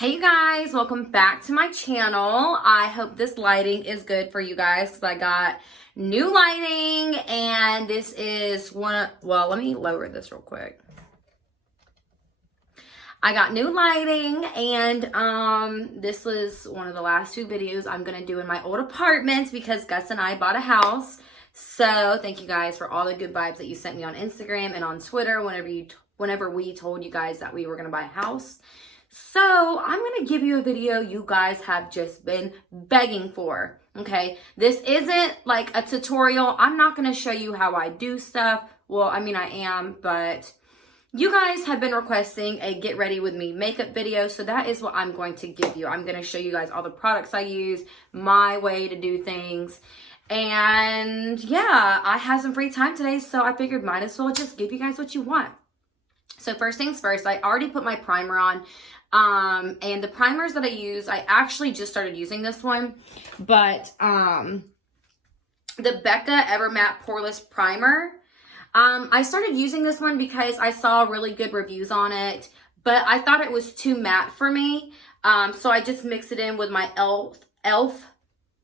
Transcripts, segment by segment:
Hey you guys, welcome back to my channel. I hope this lighting is good for you guys because I got new lighting and this is well, let me lower this real quick. I got new lighting and this was one of the last two videos I'm going to do in my old apartment because Gus and I bought a house. So thank you guys for all the good vibes that you sent me on Instagram and on Twitter whenever we told you guys that we were going to buy a house. So I'm going to give you a video you guys have just been begging for, okay? This isn't like a tutorial. I'm not going to show you how I do stuff. Well, I mean, I am, but you guys have been requesting a get ready with me makeup video. So that is what I'm going to give you. I'm going to show you guys all the products I use, my way to do things. And yeah, I have some free time today, so I figured might as well just give you guys what you want. So first things first, I already put my primer on. And the primers that I use, I actually just started using this one, but, the Becca Ever Matte Poreless Primer, I started using this one because I saw really good reviews on it, but I thought it was too matte for me. So I just mixed it in with my e.l.f.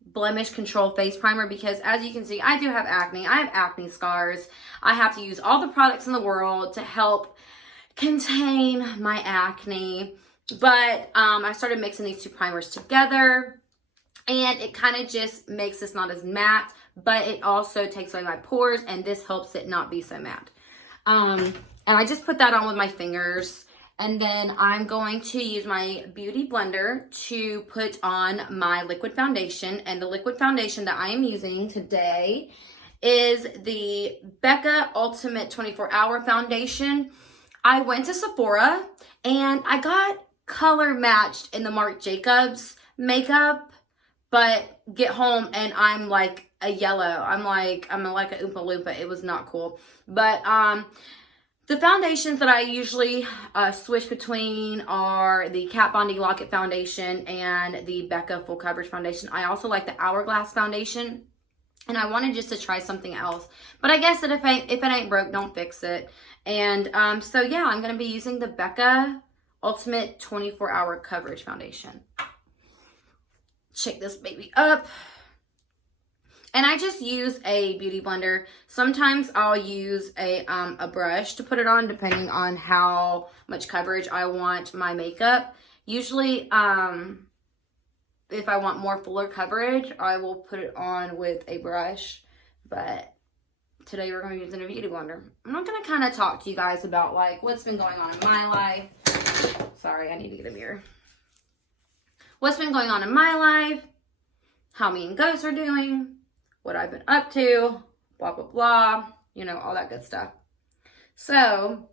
Blemish Control Face Primer because as you can see, I do have acne. I have acne scars. I have to use all the products in the world to help contain my acne. But I started mixing these two primers together and it kind of just makes this not as matte, but it also takes away my pores and this helps it not be so matte. And I just put that on with my fingers and then I'm going to use my beauty blender to put on my liquid foundation, and the liquid foundation that I am using today is the Becca Ultimate 24-Hour Foundation. I went to Sephora and I got color matched in the Marc Jacobs makeup, but get home and I'm like a yellow. I'm like a Oompa Loompa. It was not cool. But the foundations that I usually switch between are the Kat Von D Lock It Foundation and the Becca Full Coverage Foundation. I also like the Hourglass Foundation. And I wanted just to try something else. But I guess that if it ain't broke, don't fix it. And so yeah, I'm going to be using the Becca Ultimate 24-Hour Coverage Foundation. Shake this baby up. And I just use a beauty blender. Sometimes I'll use a brush to put it on depending on how much coverage I want my makeup. Usually, if I want more fuller coverage, I will put it on with a brush. But today we're going to be using a beauty blender. I'm not going to kind of talk to you guys about like what's been going on in my life. Sorry, I need to get a mirror. What's been going on in my life, how me and Ghost are doing, what I've been up to, blah, blah, blah, you know, all that good stuff. So,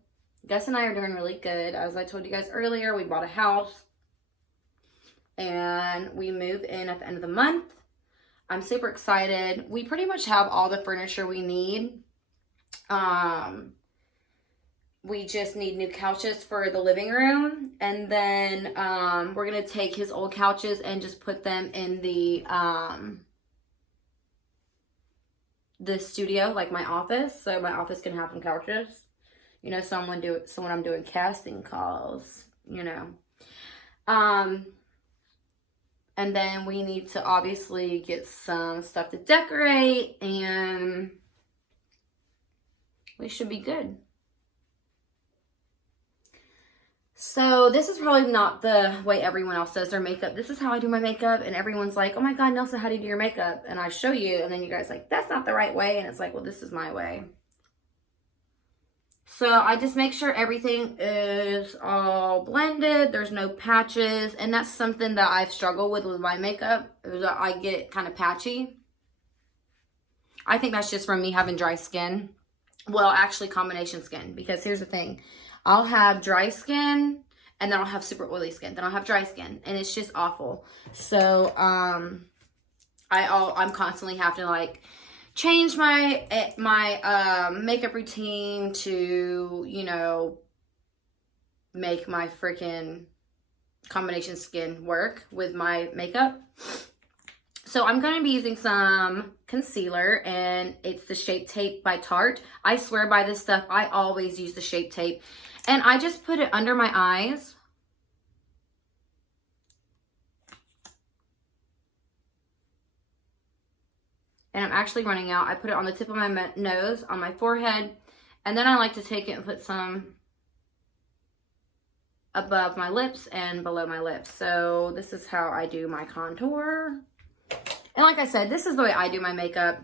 Gus and I are doing really good. As I told you guys earlier, we bought a house and we move in at the end of the month. I'm super excited. We pretty much have all the furniture we need. We just need new couches for the living room. And then we're going to take his old couches and just put them in the studio, like my office. So my office can have some couches. You know, so when I'm doing casting calls, you know. And then we need to obviously get some stuff to decorate and we should be good. So this is probably not the way everyone else does their makeup. This is how I do my makeup and everyone's like, oh my God, Nilsa, how do you do your makeup? And I show you and then you guys like, that's not the right way. And it's like, well, this is my way. So I just make sure everything is all blended. There's no patches. And that's something that I've struggled with my makeup. Is that I get kind of patchy. I think that's just from me having dry skin. Well, actually combination skin. Because here's the thing. I'll have dry skin and then I'll have super oily skin. Then I'll have dry skin. And it's just awful. So I'm constantly having to like change my makeup routine to, you know, make my freaking combination skin work with my makeup. So I'm going to be using some concealer and it's the Shape Tape by Tarte. I swear by this stuff. I always use the Shape Tape. And I just put it under my eyes. and I'm actually running out. I put it on the tip of my nose, on my forehead, and then I like to take it and put some above my lips and below my lips. So this is how I do my contour. And like I said, this is the way I do my makeup.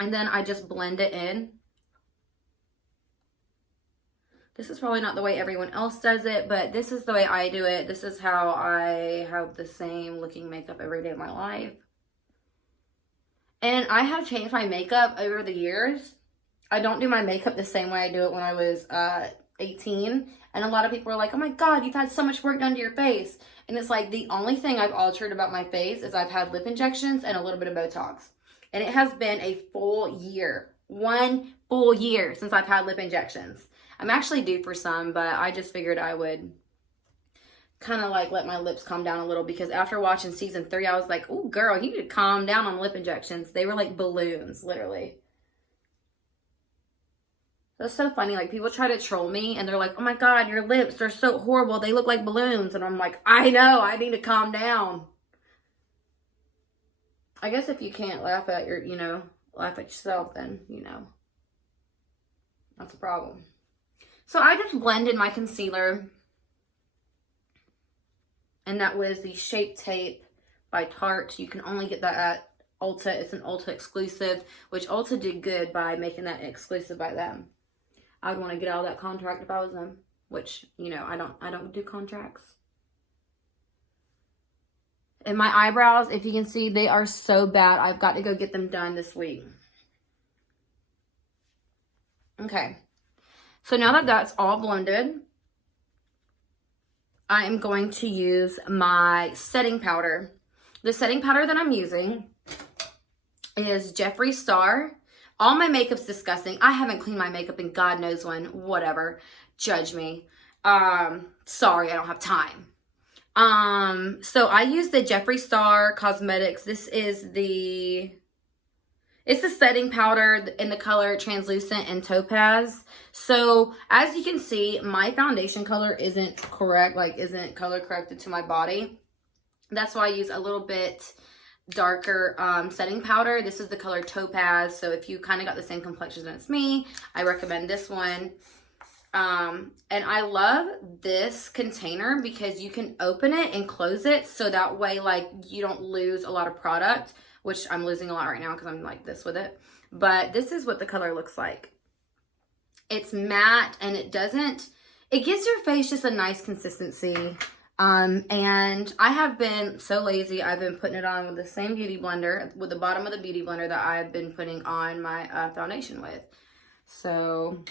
And then I just blend it in. This is probably not the way everyone else does it, but this is the way I do it. This is how I have the same looking makeup every day of my life. And I have changed my makeup over the years. I don't do my makeup the same way I do it when I was 18. And a lot of people are like, oh my God, you've had so much work done to your face. And it's like, the only thing I've altered about my face is I've had lip injections and a little bit of Botox. And it has been a full year, 1 full year since I've had lip injections. I'm actually due for some, but I just figured I would kind of like let my lips calm down a little, because after watching season 3, I was like, oh girl, you need to calm down on lip injections. They were like balloons, literally. That's so funny. Like, people try to troll me and they're like, oh my God, your lips are so horrible. They look like balloons. And I'm like, I know, I need to calm down. I guess if you can't laugh at your, laugh at yourself, then, that's a problem. So I just blended my concealer. And that was the Shape Tape by Tarte. You can only get that at Ulta. It's an Ulta exclusive, which Ulta did good by making that exclusive by them. I would want to get out of that contract if I was them, which, I don't do contracts. And my eyebrows, if you can see, they are so bad. I've got to go get them done this week. Okay. So now that that's all blended, I am going to use my setting powder. The setting powder that I'm using is Jeffree Star. All my makeup's disgusting. I haven't cleaned my makeup in God knows when. Whatever. Judge me. Sorry, I don't have time. So I use the Jeffree Star Cosmetics. This is it's the setting powder in the color Translucent and Topaz. So as you can see, my foundation color isn't correct, isn't color corrected to my body. That's why I use a little bit darker setting powder. This is the color Topaz. So if you kind of got the same complexion as me, I recommend this one. And I love this container because you can open it and close it. So that way, you don't lose a lot of product, which I'm losing a lot right now because I'm like this with it. But this is what the color looks like. It's matte and it gives your face just a nice consistency. And I have been so lazy. I've been putting it on with the same beauty blender, with the bottom of the beauty blender that I've been putting on my foundation with. So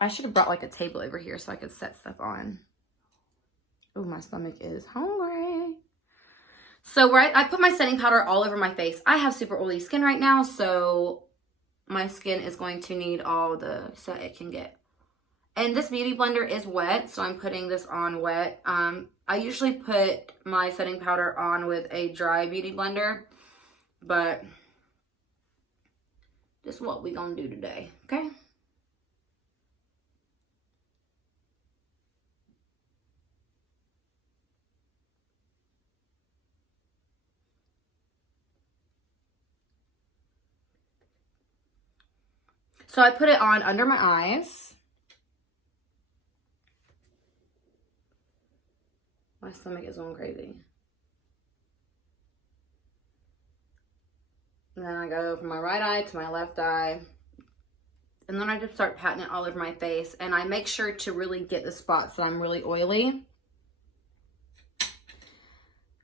I should have brought a table over here so I could set stuff on. Oh, my stomach is hungry. So I put my setting powder all over my face. I have super oily skin right now, so my skin is going to need all the set it can get. And this beauty blender is wet, so I'm putting this on wet. I usually put my setting powder on with a dry beauty blender, but this is what we gonna do today, okay? So I put it on under my eyes. My stomach is going crazy. And then I go from my right eye to my left eye. And then I just start patting it all over my face. And I make sure to really get the spots that I'm really oily.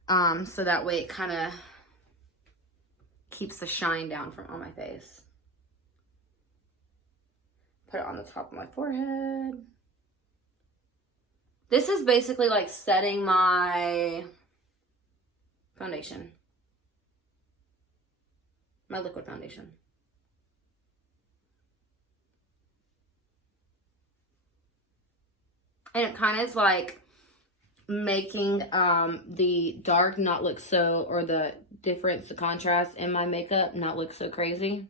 So that way it kind of keeps the shine down from on my face. Put it on the top of my forehead. This is basically setting my foundation. My liquid foundation. And it kind of is making the dark not look so, or the difference, the contrast in my makeup not look so crazy.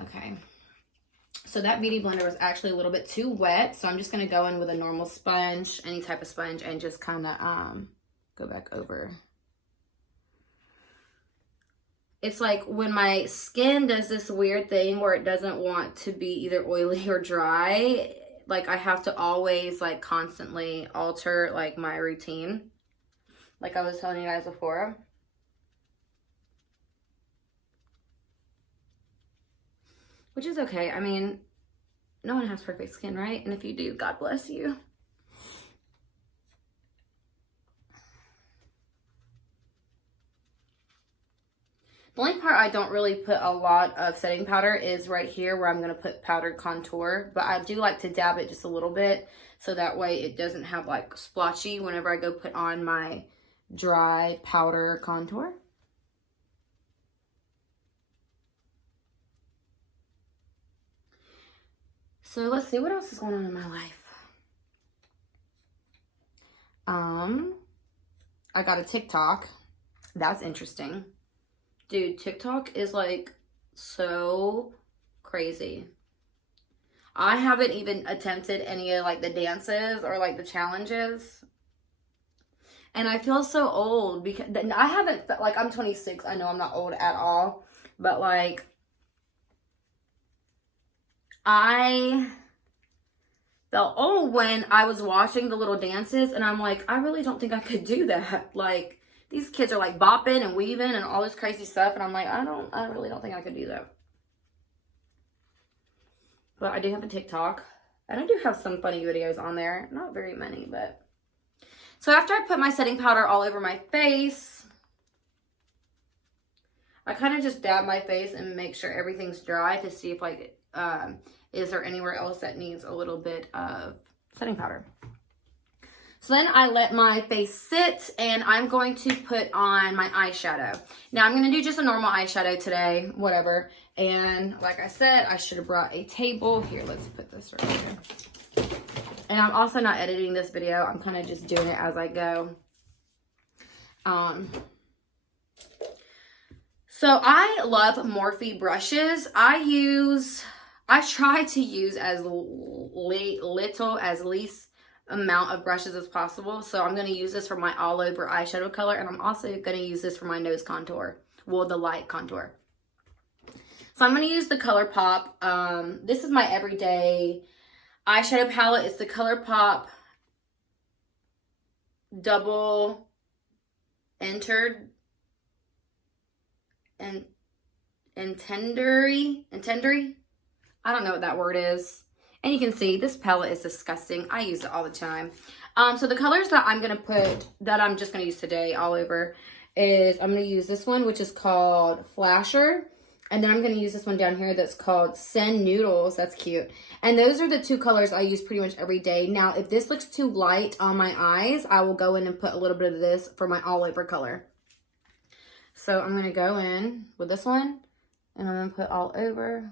Okay, so that beauty blender was actually a little bit too wet, so I'm just going to go in with a normal sponge, any type of sponge, and just kind of go go back over. It's like when my skin does this weird thing where it doesn't want to be either oily or dry, like I have to always like constantly alter like my routine, like I was telling you guys before. Which is okay. I mean, no one has perfect skin, right? And if you do, God bless you. The only part I don't really put a lot of setting powder is right here where I'm going to put powdered contour. But I do like to dab it just a little bit so that way it doesn't have like splotchy whenever I go put on my dry powder contour. So let's see what else is going on in my life. I got a TikTok. That's interesting. Dude, TikTok is like so crazy. I haven't even attempted any of like the dances or like the challenges. And I feel so old because I haven't, like I'm 26. I know I'm not old at all. But like I felt old when I was watching the little dances and I'm like, I really don't think I could do that. Like these kids are like bopping and weaving and all this crazy stuff. And I'm like, I really don't think I could do that. But I do have a TikTok. And I do have some funny videos on there. Not very many, but. So after I put my setting powder all over my face, I kind of just dab my face and make sure everything's dry to see if like, is there anywhere else that needs a little bit of setting powder. So then I let my face sit and I'm going to put on my eyeshadow. Now I'm going to do just a normal eyeshadow today, whatever. And like I said, I should have brought a table. Here, let's put this right here. And I'm also not editing this video. I'm kind of just doing it as I go. So I love Morphe brushes. I try to use as least amount of brushes as possible. So I'm going to use this for my all over eyeshadow color. And I'm also going to use this for my nose contour. Well, the light contour. So I'm going to use the ColourPop. This is my everyday eyeshadow palette. It's the ColourPop double entered and intendery. I don't know what that word is. And you can see this palette is disgusting. I use it all the time. So the colors that I'm going to put, that I'm just going to use today all over, is I'm going to use this one, which is called Flasher. And then I'm going to use this one down here that's called Send Noodles. That's cute. And those are the two colors I use pretty much every day. Now, if this looks too light on my eyes, I will go in and put a little bit of this for my all over color. So I'm going to go in with this one. And I'm going to put all over.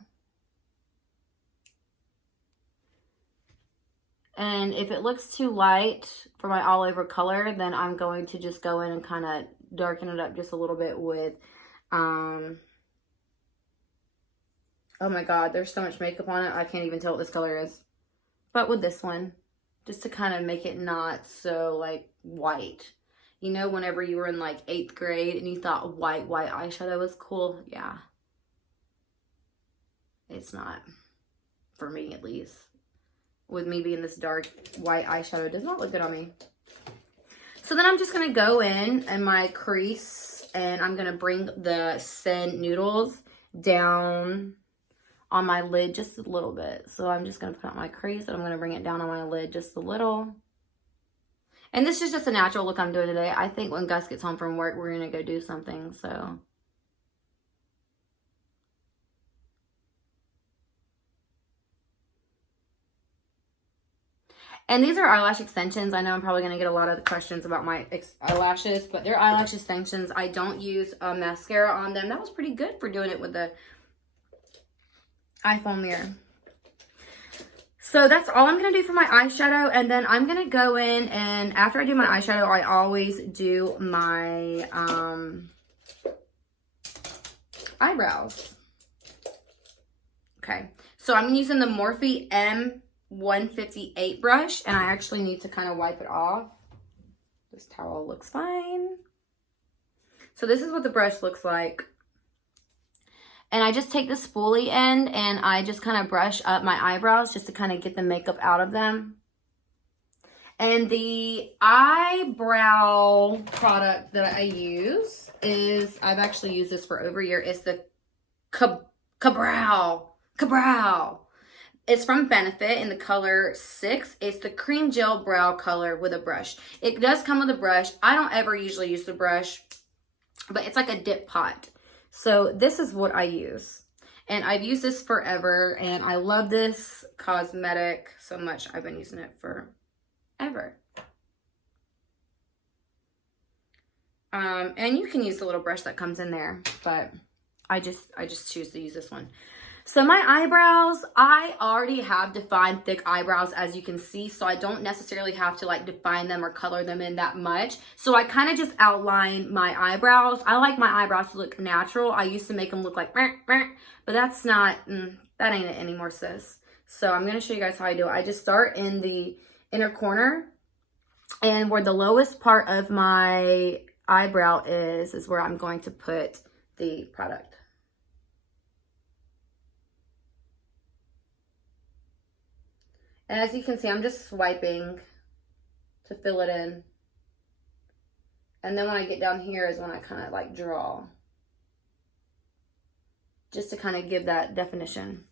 And if it looks too light for my all over color, then I'm going to just go in and kind of darken it up just a little bit with, oh my God, there's so much makeup on it. I can't even tell what this color is. But with this one, just to kind of make it not so like white. You know, whenever you were in like 8th grade and you thought white eyeshadow was cool. Yeah. It's not. For me, at least. With me being this dark white eyeshadow, it does not look good on me. So then I'm just going to go in my crease and I'm going to bring the Send Noodles down on my lid just a little bit. So I'm just going to put on my crease and I'm going to bring it down on my lid just a little. And this is just a natural look I'm doing today. I think when Gus gets home from work, we're going to go do something, so. And these are eyelash extensions. I know I'm probably going to get a lot of questions about my eyelashes, but they're eyelash extensions. I don't use a mascara on them. That was pretty good for doing it with the iPhone mirror. So that's all I'm going to do for my eyeshadow. And then I'm going to go in and after I do my eyeshadow, I always do my eyebrows. Okay. So I'm using the Morphe M158 brush, and I actually need to kind of wipe it off. This towel looks fine. So this is what the brush looks like. And I just take the spoolie end and I just kind of brush up my eyebrows just to kind of get the makeup out of them. And the eyebrow product that I use is, I've actually used this for over a year, it's the Cabral. It's from Benefit in the color 6. It's the cream gel brow color with a brush. It does come with a brush. I don't ever usually use the brush, but it's like a dip pot. So this is what I use. And I've used this forever, and I love this cosmetic so much. I've been using it forever. And you can use the little brush that comes in there, but I just choose to use this one. So my eyebrows, I already have defined thick eyebrows, as you can see, so I don't necessarily have to like define them or color them in that much. So I kind of just outline my eyebrows. I like my eyebrows to look natural. I used to make them look like, but that's not, that ain't it anymore, sis. So I'm going to show you guys how I do it. I just start in the inner corner, and where the lowest part of my eyebrow is where I'm going to put the product. And as you can see, I'm just swiping to fill it in. And then when I get down here is when I kind of like draw. Just to kind of give that definition.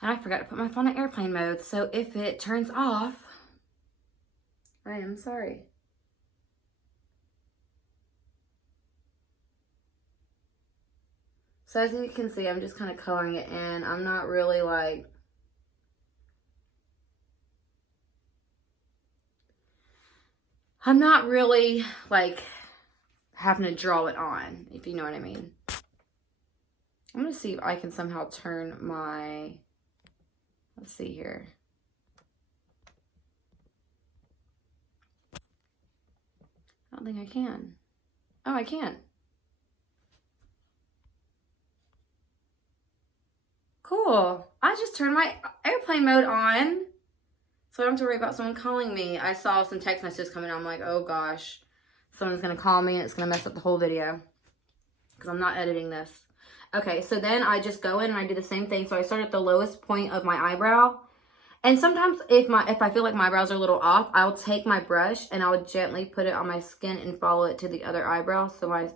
And I forgot to put my phone in airplane mode, so if it turns off, I am sorry. So as you can see, I'm just kind of coloring it in. I'm not really like, having to draw it on, if you know what I mean. I'm going to see if I can somehow turn my, let's see here. I don't think I can. Oh, I can. Cool. I just turned my airplane mode on, so I don't have to worry about someone calling me. I saw some text messages coming on. I'm like, oh gosh, someone's going to call me and it's going to mess up the whole video because I'm not editing this. Okay, so then I just go in and I do the same thing. So I start at the lowest point of my eyebrow. And sometimes if I feel like my eyebrows are a little off, I'll take my brush and I would gently put it on my skin and follow it to the other eyebrow, so my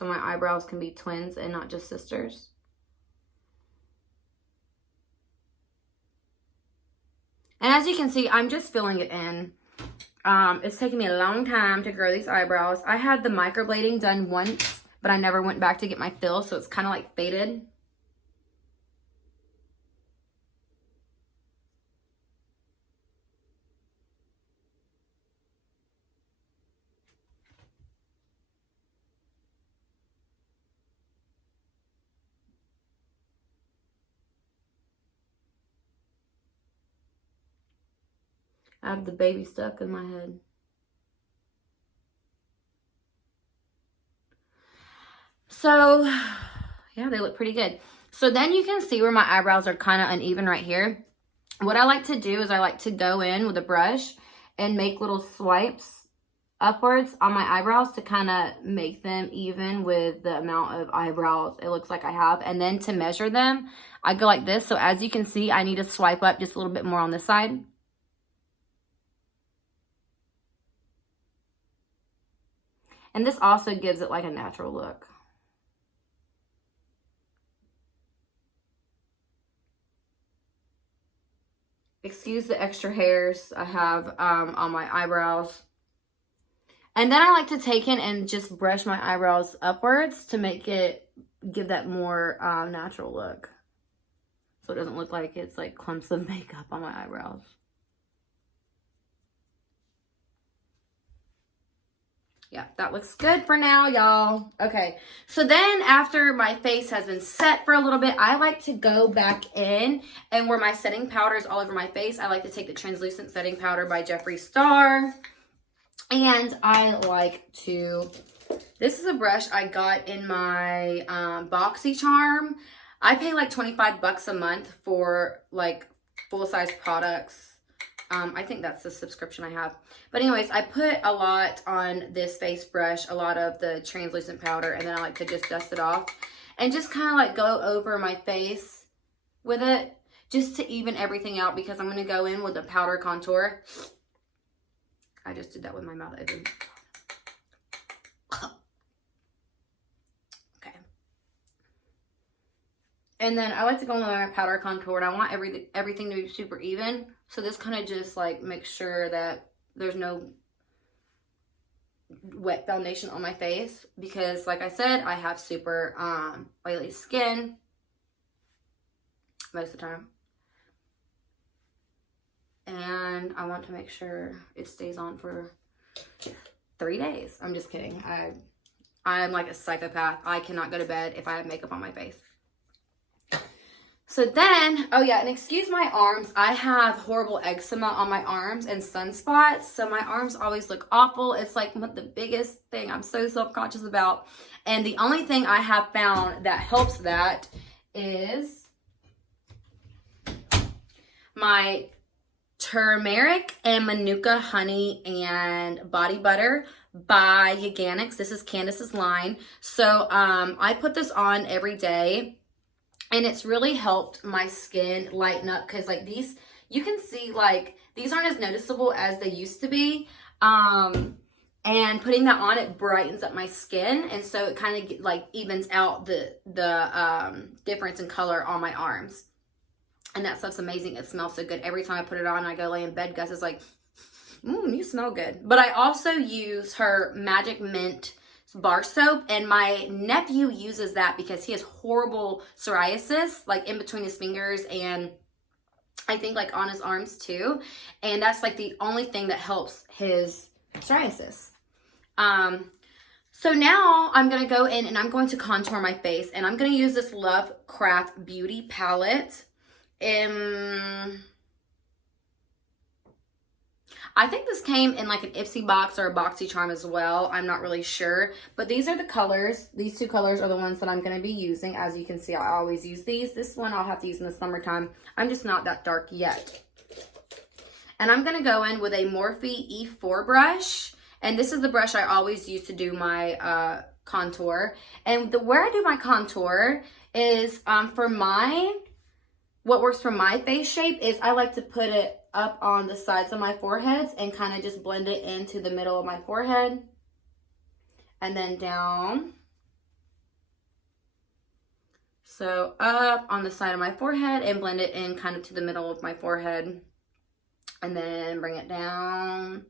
eyebrows can be twins and not just sisters. And as you can see, I'm just filling it in. It's taken me a long time to grow these eyebrows. I had the microblading done once, but I never went back to get my fill, so it's kind of like faded. I have the baby stuck in my head. So, yeah, they look pretty good. So then you can see where my eyebrows are kind of uneven right here. What I like to do is I like to go in with a brush and make little swipes upwards on my eyebrows to kind of make them even with the amount of eyebrows it looks like I have. And then to measure them, I go like this. So as you can see, I need to swipe up just a little bit more on this side. And this also gives it like a natural look. Excuse the extra hairs I have on my eyebrows. And then I like to take in and just brush my eyebrows upwards to make it give that more natural look. So it doesn't look like it's like clumps of makeup on my eyebrows. Yeah, that looks good for now, y'all. Okay, so then after my face has been set for a little bit, I like to go back in, and where my setting powder is all over my face, I like to take the translucent setting powder by Jeffree Star. And I like to This is a brush I got in my BoxyCharm. I pay like 25 bucks a month for like full-size products. I think that's the subscription I have. But anyways, I put a lot on this face brush, a lot of the translucent powder, and then I like to just dust it off and just kind of like go over my face with it just to even everything out, because I'm going to go in with a powder contour. I just did that with my mouth open. Okay. And then I like to go in with my powder contour, and I want everything to be super even. So this kind of just like makes sure that there's no wet foundation on my face, because like I said, I have super oily skin most of the time. And I want to make sure it stays on for 3 days. I'm just kidding. I'm like a psychopath. I cannot go to bed if I have makeup on my face. So then, oh yeah, and excuse my arms. I have horrible eczema on my arms and sunspots. So my arms always look awful. It's like the biggest thing I'm so self-conscious about. And the only thing I have found that helps that is my turmeric and manuka honey and body butter by Organics. This is Candace's line. So I put this on every day, and it's really helped my skin lighten up, because like these, you can see like these aren't as noticeable as they used to be. And putting that on, it brightens up my skin, and so it kind of like evens out the difference in color on my arms. And that stuff's amazing. It smells so good. Every time I put it on, I go lay in bed, Gus is like, you smell good. But I also use her Magic Mint bar soap, and my nephew uses that because he has horrible psoriasis, like in between his fingers, and I think like on his arms too. And that's like the only thing that helps his psoriasis. So now I'm going to go in and I'm going to contour my face, and I'm going to use this Lovecraft Beauty palette. I think this came in like an Ipsy box or a BoxyCharm as well. I'm not really sure. But these are the colors. These two colors are the ones that I'm going to be using. As you can see, I always use these. This one I'll have to use in the summertime. I'm just not that dark yet. And I'm going to go in with a Morphe E4 brush. And this is the brush I always use to do my contour. And where I do my contour is what works for my face shape is I like to put it up on the sides of my foreheads and kind of just blend it into the middle of my forehead. And then down. So up on the side of my forehead and blend it in kind of to the middle of my forehead. And then bring it down.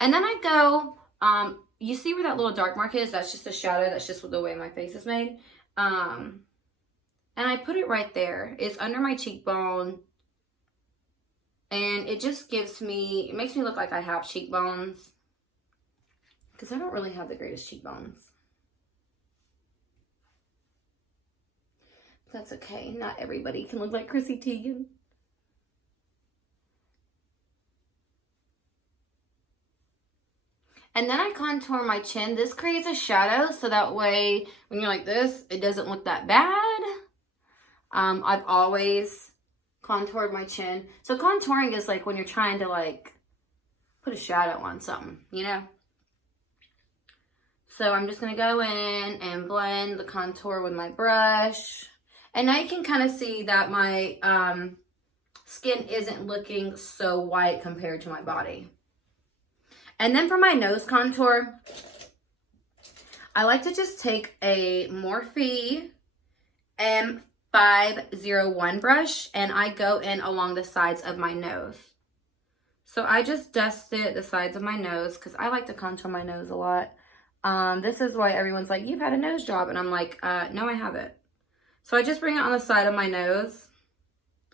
And then I go, you see where that little dark mark is? That's just a shadow. That's just the way my face is made. And I put it right there. It's under my cheekbone. And it just it makes me look like I have cheekbones. Because I don't really have the greatest cheekbones. But that's okay. Not everybody can look like Chrissy Teigen. And then I contour my chin. This creates a shadow, so that way when you're like this, it doesn't look that bad. I've always contoured my chin. So contouring is like when you're trying to like put a shadow on something, you know? So I'm just going to go in and blend the contour with my brush. And now you can kind of see that my skin isn't looking so white compared to my body. And then for my nose contour, I like to just take a Morphe M501 brush, and I go in along the sides of my nose. So I just dusted the sides of my nose because I like to contour my nose a lot. This is why everyone's like, you've had a nose job. And I'm like, no, I haven't. So I just bring it on the side of my nose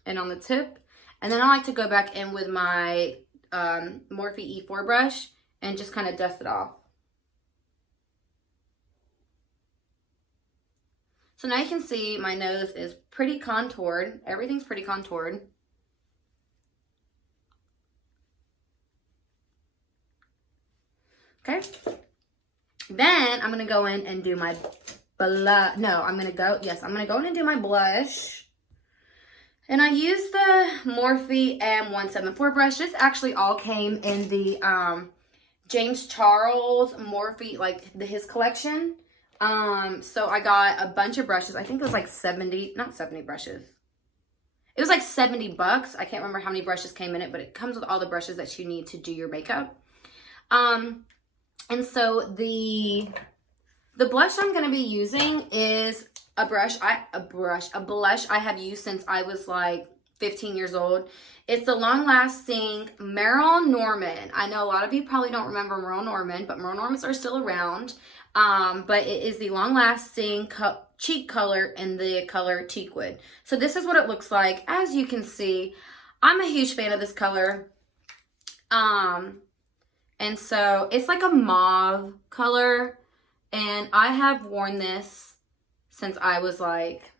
and on the tip. And then I like to go back in with my Morphe E4 brush and just kind of dust it off. So now you can see my nose is pretty contoured. Everything's pretty contoured. Okay. then I'm going to go in and do my blush. No, I'm going to go in and do my blush. And I used the Morphe M174 brush. This actually all came in the James Charles Morphe, like his collection. So I got a bunch of brushes. I think it was like 70, not 70 brushes. It was like $70. I can't remember how many brushes came in it, but it comes with all the brushes that you need to do your makeup. And so the blush I'm going to be using is a blush I have used since I was like 15 years old. It's the long-lasting Merrill Norman. I know a lot of you probably don't remember Merrill Norman, but Merrill Normans are still around. But it is the long-lasting cheek color in the color Teakwood. So this is what it looks like. As you can see, I'm a huge fan of this color. And so it's like a mauve color. And I have worn this since I was like,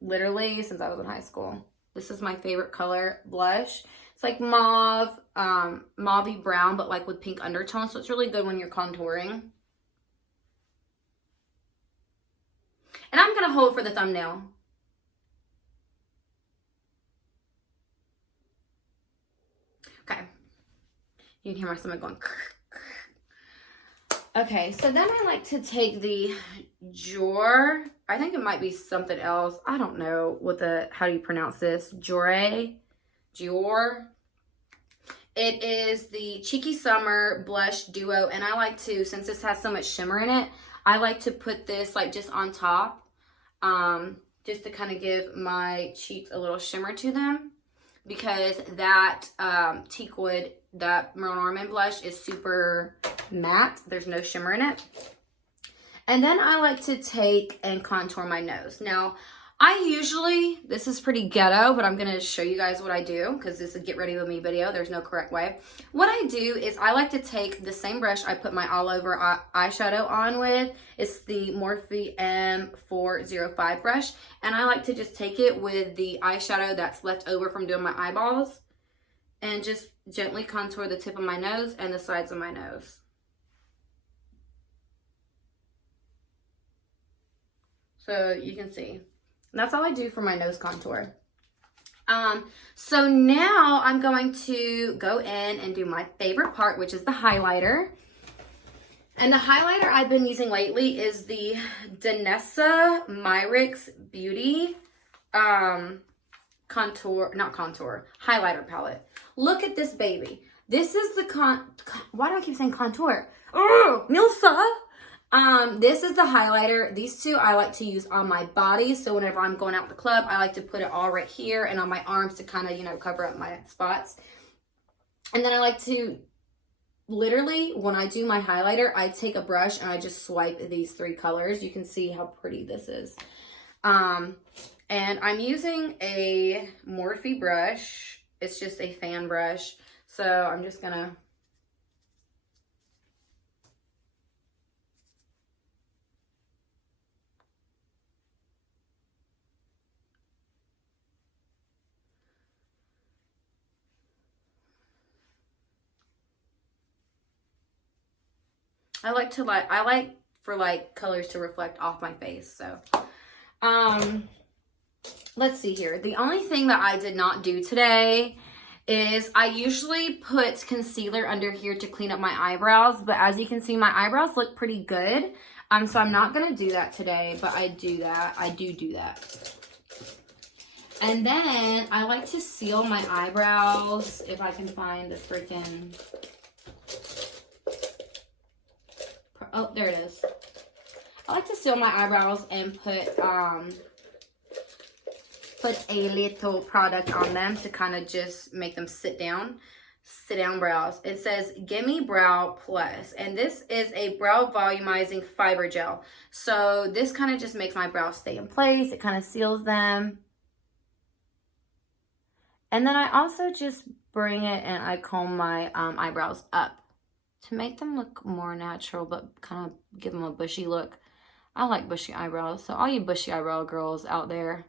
literally since I was in high school. This is my favorite color blush. It's like mauve, mauvey brown, but like with pink undertones. So it's really good when you're contouring. And I'm going to hold for the thumbnail. Okay. You can hear my stomach going. Okay, so then I like to take the Dior. I think it might be something else. I don't know how do you pronounce this? Dior. It is the Cheeky Summer Blush Duo. And I like to, since this has so much shimmer in it, I like to put this like just on top. Just to kind of give my cheeks a little shimmer to them, because that Teakwood, that Merrill Norman blush is super matte. There's no shimmer in it. And then I like to take and contour my nose. Now, this is pretty ghetto, but I'm going to show you guys what I do, because this is a get ready with me video. There's no correct way. What I do is I like to take the same brush I put my all over eyeshadow on with. It's the Morphe M405 brush. And I like to just take it with the eyeshadow that's left over from doing my eyeballs and just gently contour the tip of my nose and the sides of my nose. So you can see. And that's all I do for my nose contour. So now I'm going to go in and do my favorite part, which is the highlighter. And the highlighter I've been using lately is the Nilsa Myrix Beauty highlighter palette. Look at this baby. This is the why do I keep saying contour? Oh, Nilsa. This is the highlighter. These two I like to use on my body. So whenever I'm going out to the club, I like to put it all right here and on my arms to kind of, cover up my spots. And then I like to, literally, when I do my highlighter, I take a brush and I just swipe these three colors. You can see how pretty this is. And I'm using a Morphe brush. It's just a fan brush. So I'm just gonna I like for colors to reflect off my face. So, let's see here. The only thing that I did not do today is I usually put concealer under here to clean up my eyebrows, but as you can see, my eyebrows look pretty good. So I'm not going to do that today, but I do that. And then I like to seal my eyebrows if I can find the freaking... Oh, there it is. I like to seal my eyebrows and put a little product on them to kind of just make them sit down brows. It says Gimme Brow Plus, and this is a brow volumizing fiber gel. So this kind of just makes my brows stay in place. It kind of seals them. And then I also just bring it and I comb my eyebrows up to make them look more natural, but kind of give them a bushy look. I like bushy eyebrows, so all you bushy eyebrow girls out there,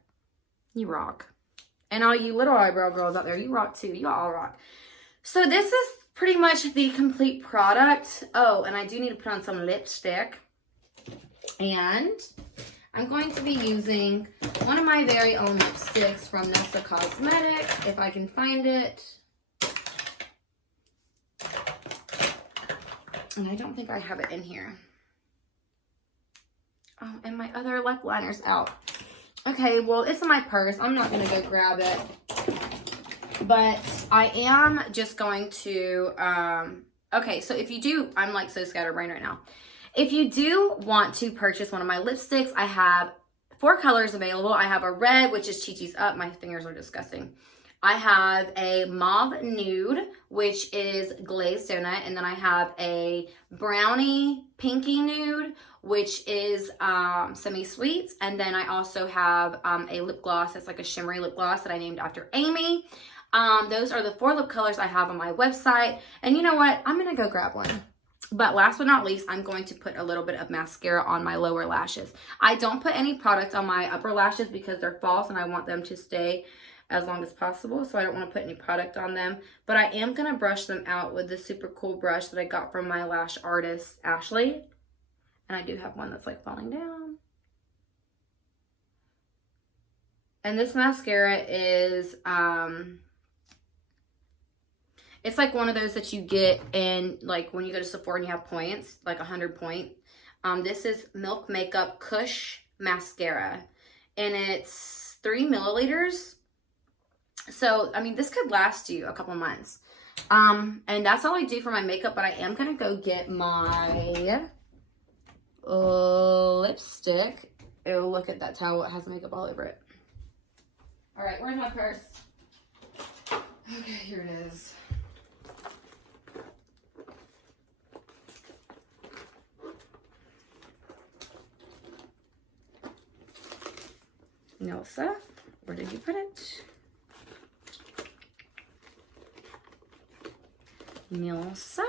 you rock. And all you little eyebrow girls out there, you rock too. You all rock. So this is pretty much the complete product. Oh, and I do need to put on some lipstick. And I'm going to be using one of my very own lipsticks from Nilsa Cosmetics, if I can find it. And I don't think I have it in here. Oh, and my other lip liner's out. Okay, well, it's in my purse. I'm not going to go grab it. But I am just going to, okay, so if you do, I'm like so scatterbrained right now. If you do want to purchase one of my lipsticks, I have 4 colors available. I have a red, which is Chi-Chi's Up. My fingers are disgusting. I have a mauve nude, which is glazed donut. And then I have a brownie pinky nude, which is semi-sweet. And then I also have a lip gloss that's like a shimmery lip gloss that I named after Amy. Those are the 4 lip colors I have on my website. And you know what? I'm going to go grab one. But last but not least, I'm going to put a little bit of mascara on my lower lashes. I don't put any product on my upper lashes because they're false and I want them to stay as long as possible. So I don't want to put any product on them. But I am going to brush them out with this super cool brush that I got from my lash artist, Ashley. And I do have one that's like falling down. And this mascara is, it's like one of those that you get in, like, when you go to Sephora and you have points, like 100 point. This is Milk Makeup Kush Mascara. And it's 3 milliliters. So, I mean, this could last you a couple months. And that's all I do for my makeup. But I am going to go get my lipstick. Oh, look at that towel. It has makeup all over it. All right, where's my purse? Okay, here it is. Nilsa, where did you put it? Nilsa.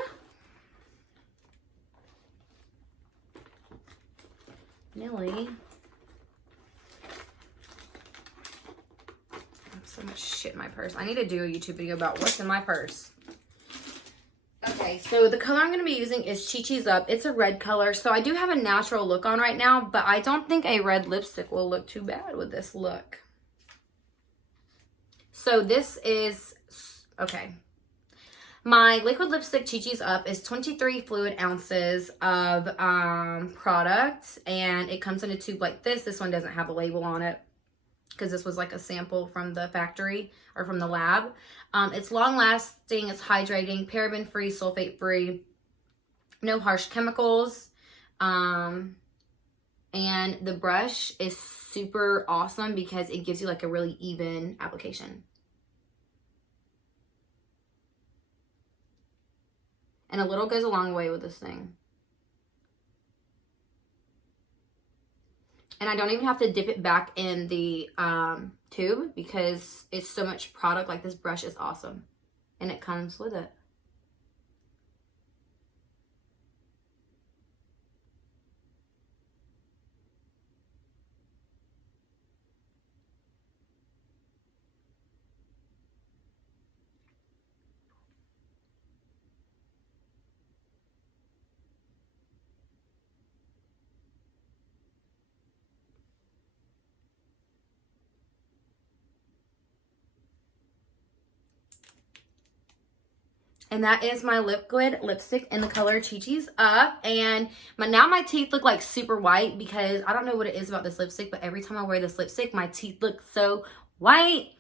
Nilly. I have so much shit in my purse. I need to do a YouTube video about what's in my purse. Okay, so the color I'm going to be using is Chi-Chi's Up. It's a red color, so I do have a natural look on right now, but I don't think a red lipstick will look too bad with this look. So this is, okay. My liquid lipstick Chi-Chi's Up is 23 fluid ounces of product, and it comes in a tube like this. This one doesn't have a label on it because this was like a sample from the factory or from the lab. It's long lasting, it's hydrating, paraben free, sulfate free, no harsh chemicals. And the brush is super awesome because it gives you like a really even application. And a little goes a long way with this thing. And I don't even have to dip it back in the tube because it's so much product. Like, this brush is awesome. And it comes with it. And that is my liquid lipstick in the color Chi-Chi's Up. And now my teeth look like super white because I don't know what it is about this lipstick, but every time I wear this lipstick, my teeth look so white.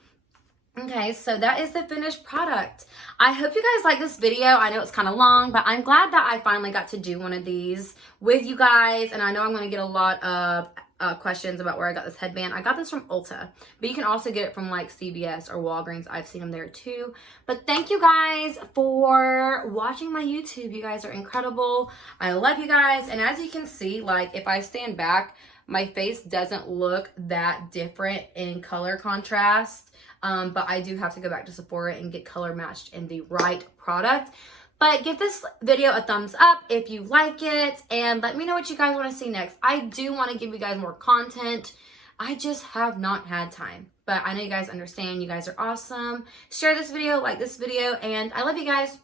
Okay, so that is the finished product. I hope you guys like this video. I know it's kind of long, but I'm glad that I finally got to do one of these with you guys. And I know I'm going to get a lot of questions about where I got this headband. I got this from Ulta, but you can also get it from like CVS or Walgreens. I've seen them there too. But thank you guys for watching my YouTube. You guys are incredible. I love you guys. And as you can see, like, if I stand back, my face doesn't look that different in color contrast. But I do have to go back to Sephora and get color matched in the right product. But give this video a thumbs up if you like it, and let me know what you guys want to see next. I do want to give you guys more content. I just have not had time. But I know you guys understand. You guys are awesome. Share this video, like this video, and I love you guys.